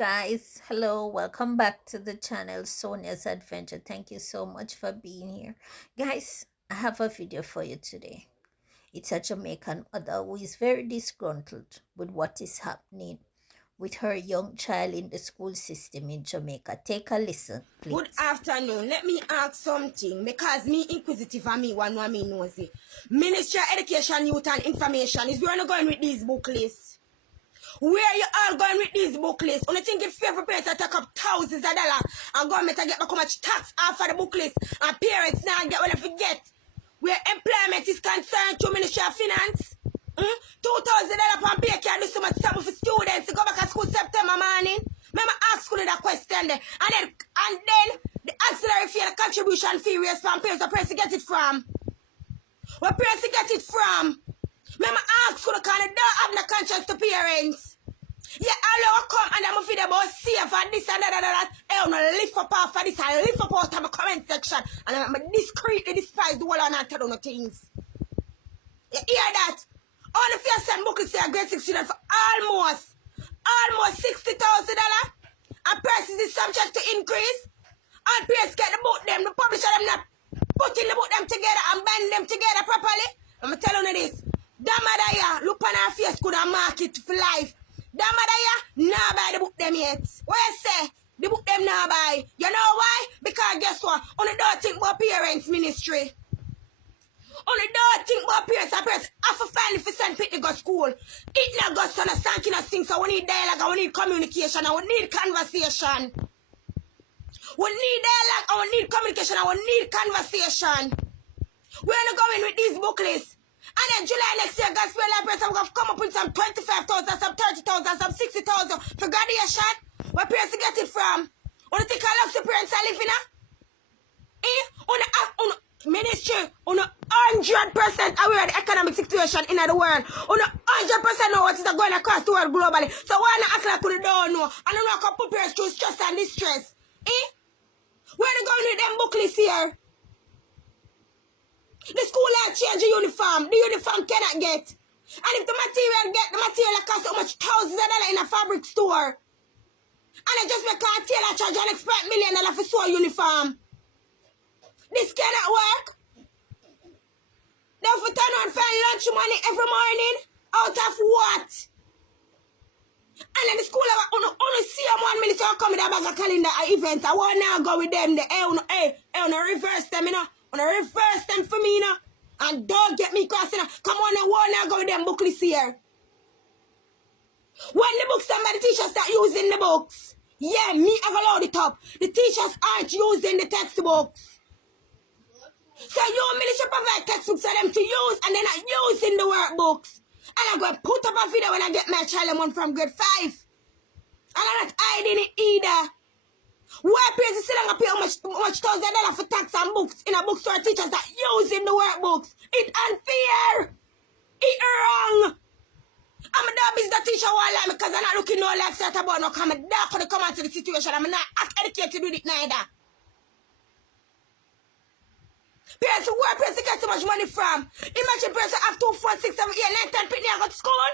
guys. Hello, welcome back to the channel Sonia's Adventure. Thank you so much for being here. Guys, I have a video for you today. It's a Jamaican mother who is very disgruntled with what is happening with her young child in the school system in Jamaica. Take a listen, please. Good afternoon. Let me ask something because me inquisitive and me one me nosy. Ministry of Education, Youth and Information is where I'm going with these book lists. Where you all going with these book lists? Only think it's fair for parents to take up thousands of dollars and government to get back how much tax off of the book list and parents now get what they forget. Where employment is concerned to Ministry of Finance. $2,000 per pay can do so much trouble for students to go back to school September morning. Remember ask school that question there. And then the auxiliary fee and the contribution fee raised from parents. Where parents get it from? Where parents get it from? Remember ask school because they don't have no conscience to parents. Yeah, I'll come and I'm feed about safe and this and that. I don't lift up off of this and lift up out of my comment section. And I'm discreetly despise the whole and I tell you things. You hear that? All the first and book is a grade 6 student for almost $60,000. And prices is subject to increase. And parents get the book them, the publisher them not putting the book them together and binding them together properly. I'm telling you this. That mother here, look on her face, could have market for life. That mother here, nah buy the book them yet. What you say? The book them nah buy. You know why? Because guess what? Only don't think about parents ministry. Only don't think about parents and parents have to find if you send people to go school. It not go son of sanking us things, so we need dialogue and we need communication and we need conversation. We need dialogue and we need communication and we need conversation. We're not going with these book lists. And then July next year, Gospel Library, I'm going to come up with some 25,000, some 30,000, some 60,000 for graduation. Where parents get it from? Only think how long the parents are living now? On ministry, on 100% aware of the economic situation in the world. On 100% know what is going across the world globally. So why not act like we don't know? I don't know how to put parents through stress and distress. Where are they going with them book lists here? The school has changed the uniform. The uniform cannot get. And if the material costs how much thousands of dollars in a fabric store. And they just make a tailor charge and expect $1 million for sew uniform. This cannot work. They have to turn on find lunch money every morning. Out of what? And then the school only see them 1 minute to come with a bag of calendar events. I want now go with them. Hey, reverse them, you know. Wanna reverse them for me, you know. And don't get me crossing. Come on, I want now go with them book lists here. When the books somebody teachers start using the books. Yeah, me I go load it up. The teachers aren't using the textbooks. So you ministry provide textbooks for them to use and they're not using the workbooks. And I'm going to put up a video when I get my child one from grade 5. And I'm not hiding it either. Why parents still don't pay how much $1,000 for tax and books in a bookstore teachers that using the workbooks? It's unfair. It's wrong. I'm a dog business teacher one like because I'm not looking no like that about no come dark when come into the situation. I'm not educated with it neither. Parents who work, parents get so much money from. Imagine parents have 2, 4, 6, 7, 8, 9, 10 people go to school.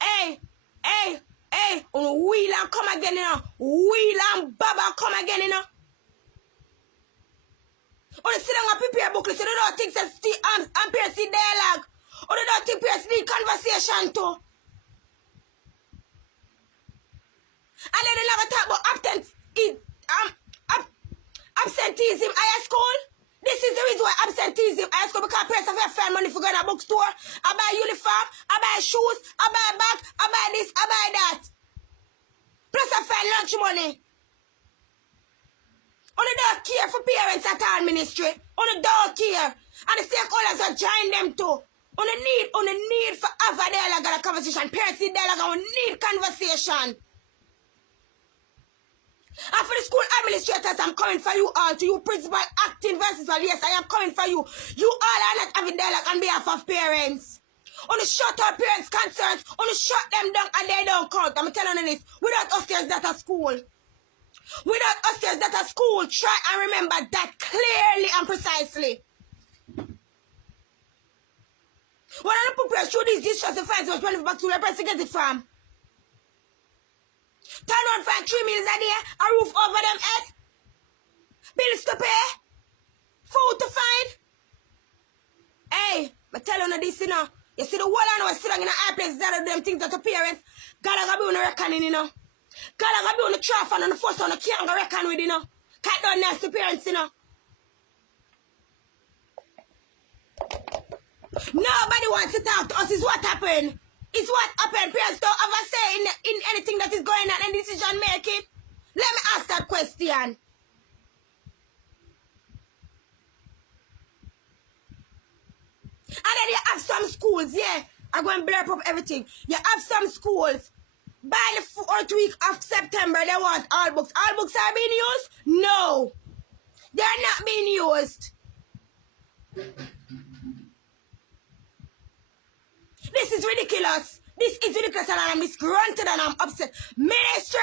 Hey. Wheel and come again, you know. Wheel and Baba come again, you know. Or they sit down and prepare booklets, so they don't think and parents see dialogue. Or they don't think parents need conversation too. And then they never talk about absenteeism at school. This is the reason why absenteeism at school because parents have to find money for going to a bookstore. I buy uniform, I buy shoes, I buy bag, I buy this, I buy that. Plus I find lunch money. Only don't care for parents at all ministry. Only don't care. And the stakeholders are join them too. Only need for have a dialogue and a conversation. Parents need dialogue and we need conversation. And for the school administrators, I'm coming for you all. To you principal acting versus well, yes, I am coming for you. You all are not having dialogue on behalf of parents. Only shut our parents' concerns. Only shut them down and they don't count. I'm telling you this. Without us, there's that at school. Without us, there's that at school. Try and remember that clearly and precisely. When I prepare through these distress to find so much money back to where I get it from. can't find 3 meals a day, a roof over them head, bills to pay, food to find. Hey, I tell you this, you know. You see the whole I know sitting in a high place that of them things that the parents gotta be on the reckoning, you know. Gotta be on the trough and on the first one, the can't go reckon with, you know. Can't do nasty parents, you know. Nobody wants to talk to us. Is what happened. It's what happened. Parents don't ever say in anything that is going on and decision making. Let me ask that question. And then you have some schools, yeah. I'm going to blur up everything. You have some schools. By the 4th week of September, they want all books. All books are being used? No. They're not being used. This is ridiculous. This is ridiculous and I'm disgruntled and I'm upset. Minister,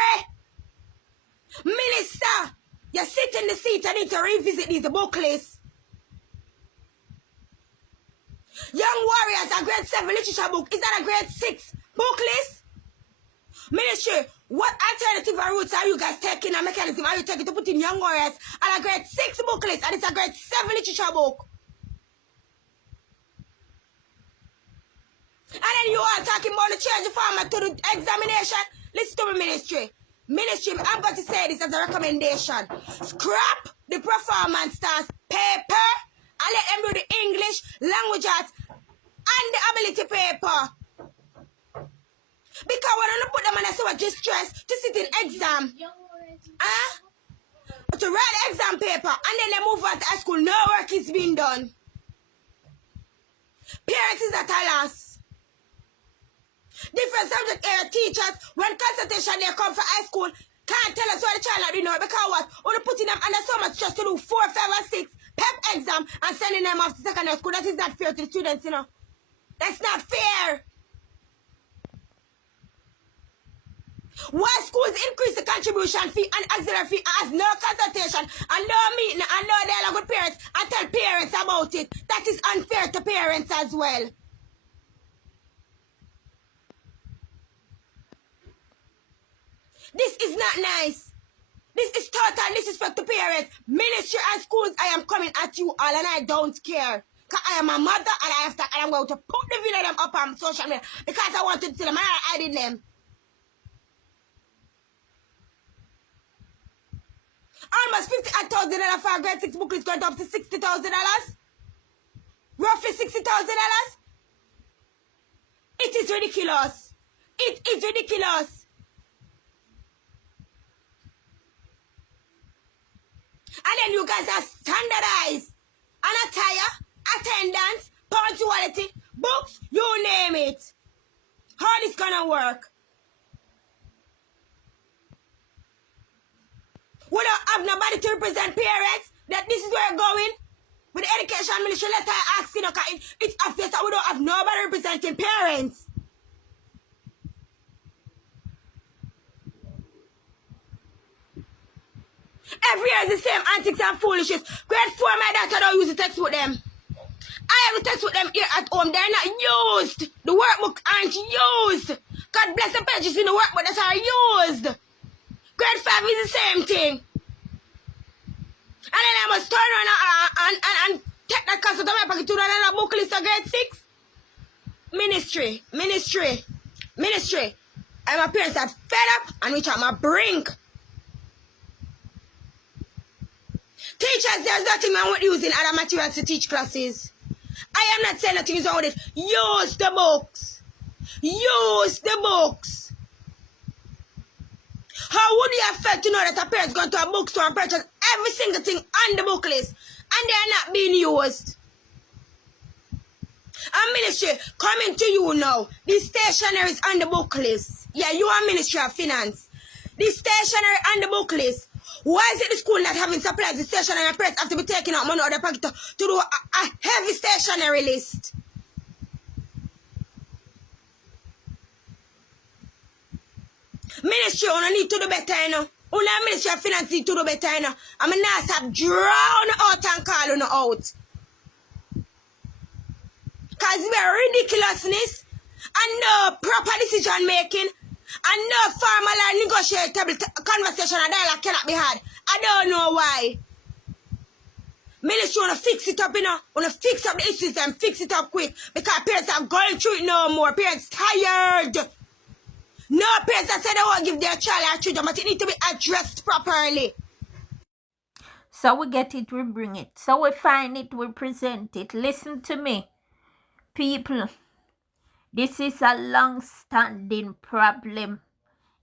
you sit in the seat and need to revisit these book lists. Young Warriors, a grade 7 literature book. Is that a grade 6 book list? Ministry, what alternative routes are you guys taking? A mechanism are you taking to put in Young Warriors and a grade 6 book list and it's a grade 7 literature book? And then you are talking about the change the format to the examination. Listen to me, ministry. Ministry, I'm going to say this as a recommendation. Scrap the performance task paper and let them do the English, language arts, and the ability paper. Because when I put them in so much distress to sit in exam, to write the exam paper, and then they move on to high school, no work is being done. Parents is at a loss. Different subject area teachers, when consultation they come for high school, can't tell us what the child are doing because what? Only putting them under so much stress to do 4, 5, and 6 PEP exam and sending them off to secondary school. That is not fair to the students, you know. That's not fair. Why schools increase the contribution fee and auxiliary fee as no consultation and no meeting and no dialogue with parents and tell parents about it? That is unfair to parents as well. This is not nice. This is total disrespect to parents. Ministry and schools, I am coming at you all and I don't care. Because I am a mother and I'm going to put the video of them up on social media because I want to see them and I hiding them. Almost $50,000 for a grade 6 book is going up to $60,000. Roughly $60,000. It is ridiculous. It is ridiculous. And then you guys are standardized on attire, attendance, punctuality, books, you name it. How this gonna work? We don't have nobody to represent parents that this is where we're going. With the education ministry letter asking, okay, it's obvious that we don't have nobody representing parents. Every year is the same antics and foolishness. Grade 4, my daughter don't use the textbook them. I have the textbook them here at home. They're not used. The workbook aren't used. God bless the pages in the workbook that are used. Grade 5 is the same thing. And then I must turn around and take that class out of my pocket to another book list of grade 6. Ministry. And my parents are fed up and reach at my brink. Teachers, there's nothing wrong with using other materials to teach classes. I am not saying nothing is wrong with it. Use the books. Use the books. How would you have felt to know that a parent's going to a bookstore and purchase every single thing on the book list and they are not being used? And ministry, coming to you now, the stationery is on the book list. Yeah, you are Ministry of Finance. The stationery on the book list. Why is it the school not having supplies? The stationery and parents have to be taking out money out of their pocket to do a heavy stationery list? Ministry, you need to do better, you know. Only Ministry of Finance need to do better, you know. I'm not stop drown out and call you out. Because we are ridiculousness and no proper decision making. And no formal or negotiable conversation or dialogue cannot be had. I don't know why. Ministry wanna fix it up, wanna fix up the issues and fix it up quick because parents are going through it no more. Parents tired. No parents that say they won't give their child or children, but it need to be addressed properly. So we get it, we bring it. So we find it, we present it. Listen to me, people. This is a long-standing problem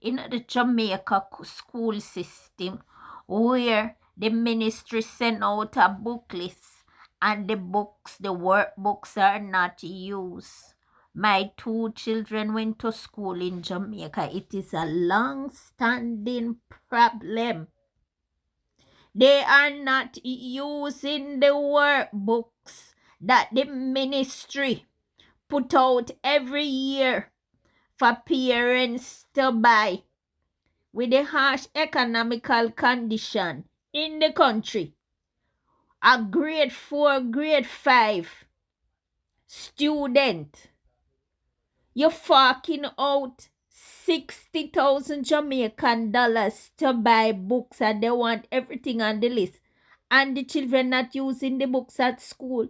in the Jamaica school system where the ministry send out a book list and the workbooks are not used. My 2 children went to school in Jamaica. It is a long-standing problem. They are not using the workbooks that the ministry put out every year for parents to buy. With the harsh economical condition in the country, a grade 4, grade 5 student, you're forking out 60,000 Jamaican dollars to buy books and they want everything on the list. And the children not using the books at school.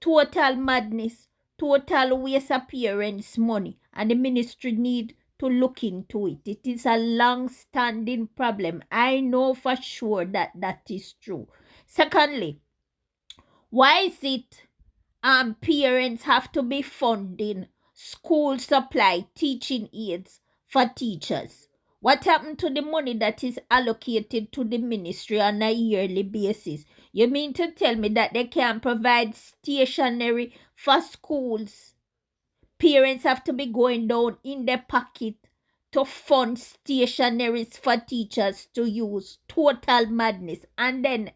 Total madness, total waste of parents' money, and the ministry need to look into it. It is a long-standing problem. I know for sure that that is true. Secondly, why is it parents have to be funding school supply, teaching aids for teachers? What happened to the money that is allocated to the ministry on a yearly basis? You mean to tell me that they can't provide stationery for schools? Parents have to be going down in their pocket to fund stationaries for teachers to use. Total madness. And then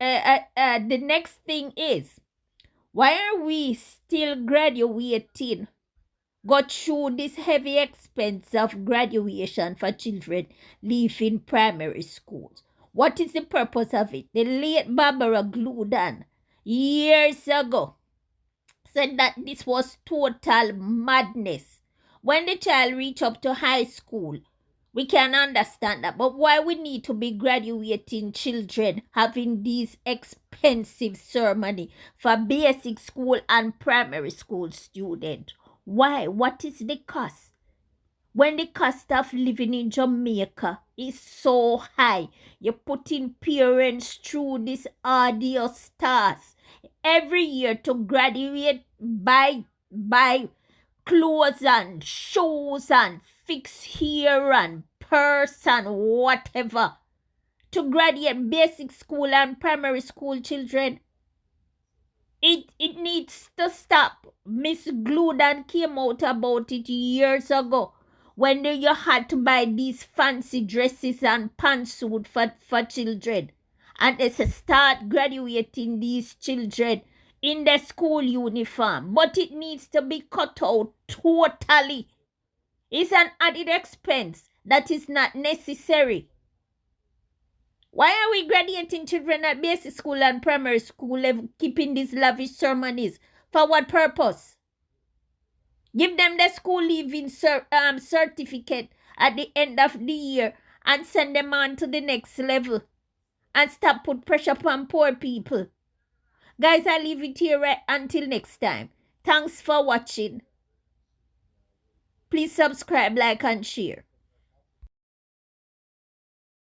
the next thing is, why are we still graduating? Go through this heavy expense of graduation for children leaving primary schools. What is the purpose of it? The late Barbara Gludan years ago said that this was total madness. When the child reach up to high school, we can understand that. But why we need to be graduating children having these expensive ceremony for basic school and primary school student? Why? What is the cost? When the cost of living in Jamaica is so high, you're putting parents through this arduous task every year to graduate, buy clothes and shoes and fix hair and purse and whatever to graduate basic school and primary school children. It needs to stop. Miss Gludan came out about it years ago when you had to buy these fancy dresses and pantsuit for children. And they start graduating these children in the school uniform. But it needs to be cut out totally. It's an added expense that is not necessary. Why are we graduating children at basic school and primary school level, keeping these lavish ceremonies? For what purpose? Give them the school leaving certificate at the end of the year and send them on to the next level. And stop put pressure upon poor people. Guys, I leave it here right until next time. Thanks for watching. Please subscribe, like, and share.